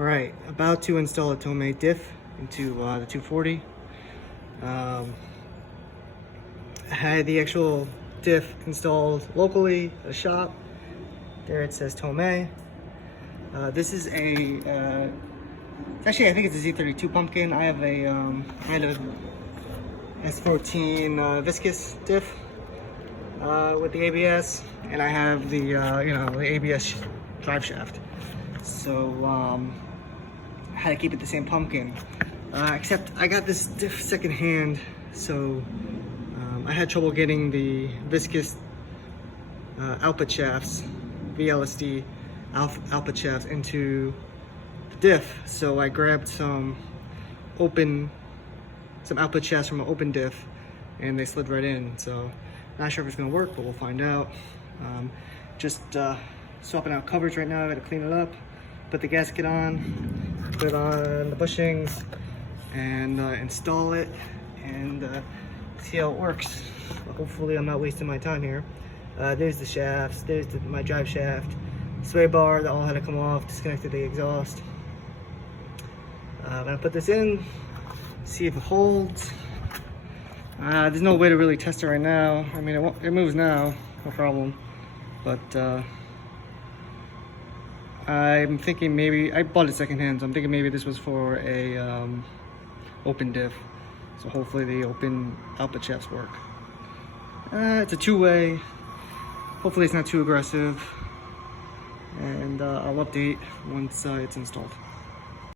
Alright, about to install a Tomei diff into the 240. I had the actual diff installed locally at a shop. There it says Tomei. This is a, actually I think it's a Z32 pumpkin. I have a, I had a S14 viscous diff with the ABS, and I have the, the ABS drive shaft. So I had to keep it the same pumpkin, except I got this diff secondhand, so I had trouble getting the viscous output shafts, VLSD output shafts into the diff. So I grabbed some output shafts from an open diff, and they slid right in. So not sure if it's gonna work, but we'll find out. Just swapping out covers right now. I gotta clean it up, put the gasket on, put it on the bushings, and install it, and see how it works. Hopefully I'm not wasting my time here. There's the shafts, there's my drive shaft, sway bar that all had to come off, disconnected the exhaust. I'm gonna put this in, see if it holds. There's no way to really test it right now. I mean, it moves now, no problem. But I'm thinking maybe, I bought it secondhand, so I'm thinking maybe this was for a open diff. So hopefully the open output shafts work. It's a two-way. Hopefully it's not too aggressive. And I'll update once it's installed.